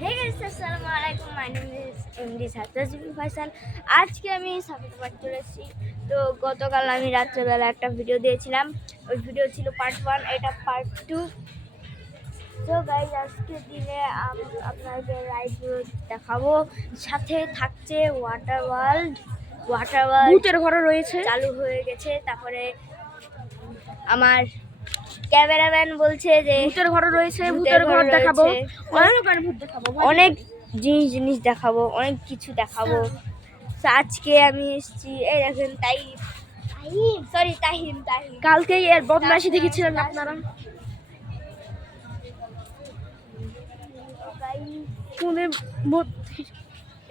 Hey guys, Assalamualaikum. My name is MD সাত্তাজিবুল Faisal. আজকে আমি সাফিক পাঠ চলে এসেছি। তো গতকাল আমি রাত্রেবেলা একটা ভিডিও দিয়েছিলাম। ওই ভিডিও ছিল পার্ট 1, এটা পার্ট 2। তো গাইজ আজকে দিনে আপনাদের রাইডগুলো দেখাবো। সাথে থাকছে ওয়াটার ওয়ার্ল্ড ভূতের ঘরও রয়েছে, চালু হয়ে গেছে। তারপরে আমার ক্যামেরাম্যান বলছে যে ভূতের ঘরও রয়েছে, ভূতের ঘর দেখাবো, অনেক জিনিস দেখাবো, অনেক কিছু দেখাবো। তো আজকে আমি এসেছি, এই দেখেন তাহিম। কালকেই এর বদমাইশি দেখেছিলেন আপনারা।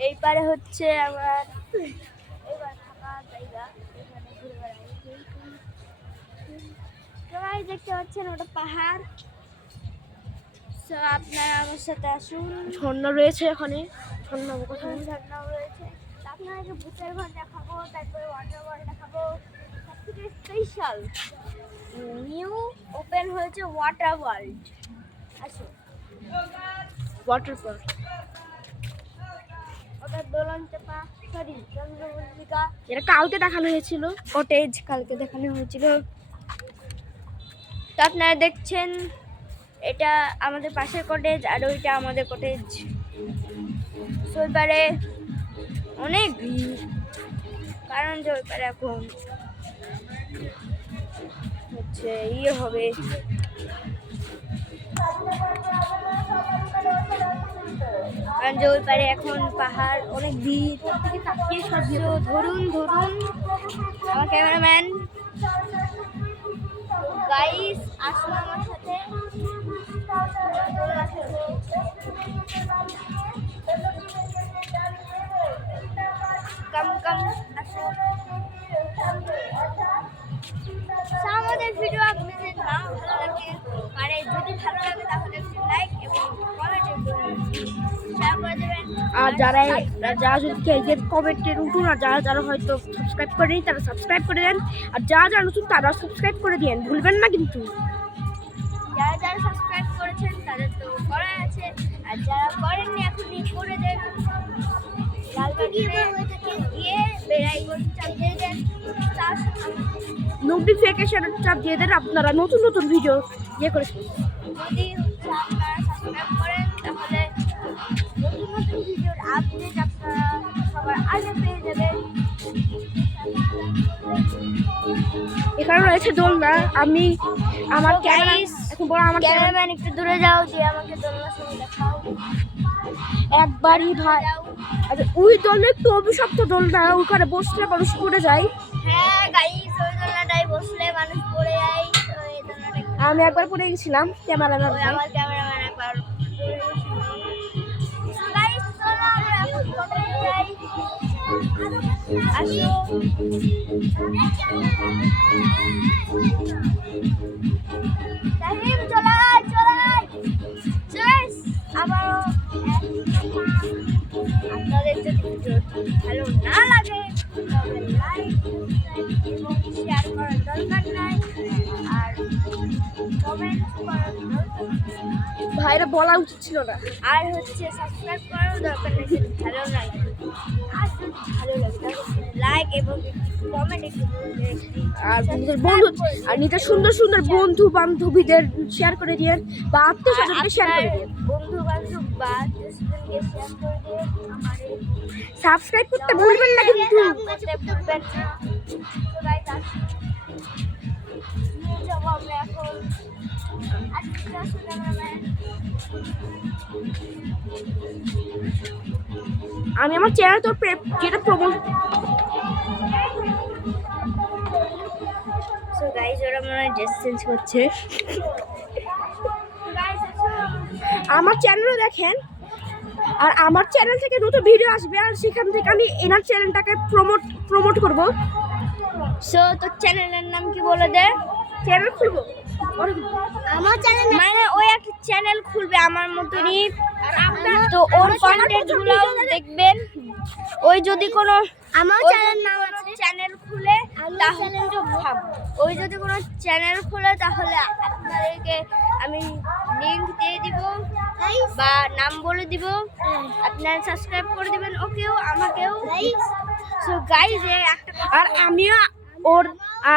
এই পারে হচ্ছে আমার এবার থাকা জায়গা, এখানে ঘুরে বেড়াই। সবাই দেখতে পাচ্ছেন ওটা পাহাড়। তো আপনারা আমার সাথে আসুন। ঝর্ণা রয়েছে এখানে, ঝর্ণা রয়েছে। আপনাকে ভূতের ঘর দেখাবো, তারপরে ওয়াটার ওয়ার্ল্ড দেখাবো। সবথেকে স্পেশাল নিউ ওপেন হয়েছে ওয়াটার ওয়ার্ল্ড। আসুন, ওয়াটার পার্ক, ওটা দোলন চাপা, সরি চন্দ্রমল্লিকা, এটা কালকে দেখানো হয়েছিল। কটেজ কালকে দেখানো হয়েছিল। তো আপনারা দেখছেন এটা আমাদের পাশের কটেজ, আর ওইটা আমাদের কটেজ। ওইবারে অনেক ভিড়, কারণ যে ওইবারে এখন হচ্ছে হবে, কারণ যে ওই পারে এখন পাহাড়, অনেক ভিড়। ধরুন আমার ক্যামেরাম্যান। গাইস আসুন আমার সাথে। আমাদের ভিডিও আপনাদের না ভালো লাগে, আর যদি ভালো লাগে তাহলে লাইক এবং কমেন্ট করে দেবেন। আর যারা যদি কমেন্টে নতুন, আর যারা হয়তো সাবস্ক্রাইব করেনি তারা সাবস্ক্রাইব করে দেন, আর যারা নতুন তারা সাবস্ক্রাইব করে দেন, ভুলবেন না কিন্তু। যারা সাবস্ক্রাইব করেছেন তাদের তো করা আছে, আর যারা করেননি এখনই করে দেন। নোটিফিকেশন চাপ দিয়ে দেন, আপনারা নতুন ভিডিও করেছেন। যদি আপনারা সাবস্ক্রাইব করেন তাহলে নতুন ভিডিওর আপডেট আপনারা সবার আগে পেয়ে যাবেন। এখানে রয়েছে দোলনা। আমি আমার ক্যামেরাম্যান একটু দূরে যাও, দিয়ে আমাকে দোলনা শুনে দেখাও একবারই ভাই। আচ্ছা, ওই দোলনা একটু অভিশপ্ত দোলনা, ওখানে বসলে মানুষ পড়ে যায়। হ্যাঁ গাইস, ওই দোলনাটাই বসলে মানুষ পড়ে যায়। তো এই দোলনাটা আমি একবার পড়ে গেছিলাম, ক্যামেরাম্যান আমার ক্যামেরাম্যান একবার পড়ে গেছিল। সো গাইস চলো আমরা এখন কোথায় যাই, আসো। তাহিম চলাই আবারও আপনাদের যদি ভিডিও ভালো না লাগে তবে লাইক এবং শেয়ার করার দরকার নাই, আর কমেন্ট করার দরকার নাই। ভাইরা বলা উচিত ছিল না। আর হচ্ছে সাবস্ক্রাইব করার দরকার নেই যদি ভালো লাগে। আর যদি ভালো লাগে তাহলে লাইক এবং কমেন্ট একটু করবেন। আর নিজের সুন্দর বন্ধু বান্ধবীদের শেয়ার করে দিন, বা আত্মীয়স্বজনকে শেয়ার করে দিন। বন্ধু বান্ধব বা আত্মীয়স্বজনকে শেয়ার করে দিন। সাবস্ক্রাইব করতে ভুলবেন না কিন্তু। আমরা এখন আমি আমার চ্যানেল তো যেটা প্রমোট, সো গাইস ওরা মনে হয় ড্রেস চেঞ্জ করছে। আমার চ্যানেলও দেখেন, আর আমার চ্যানেল থেকে নতুন ভিডিও আসবে, আর সেখান থেকে আমি এনার চ্যানেলটাকে প্রমোট করব। সো তো চ্যানেলের নাম কি বলে দে? চ্যানেল খুলবো আমার চ্যানেল, মানে ওই একটা চ্যানেল খুলবে আমার মতনই। তো ওর কন্টেন্টগুলো দেখবেন। ওই যদি কোনো আমার চ্যানেল খুলে তাহলে ওই যদি কোনো চ্যানেল খুলে তাহলে আপনাদেরকে আমি লিঙ্ক দিয়ে দিব বা নাম বলে দিব, আপনারা সাবস্ক্রাইব করে দিবেন ওকেও আমাকেও। সো গাইজ আর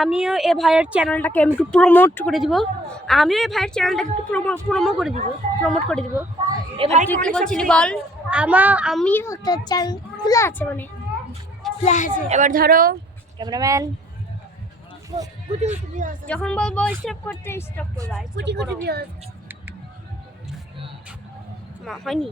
আমিও এ ভাইয়ের চ্যানেলটাকে আমি একটু প্রমোট করে দিব। আমিও এ ভাইয়ের চ্যানেলটাকে একটু প্রমোট করে দিব। এ ভাই তুই কি বলছিলি বল? আমি একটা চ্যানেল খোলা আছে, মানে খোলা আছে। এবার ধরো ক্যামেরাম্যান, কোটি কোটি ভিউয়ার্স, যখন বলবো স্টপ করতে স্টপ করবা। কোটি কোটি ভিউয়ার্স। না হয়নি।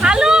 হ্যালো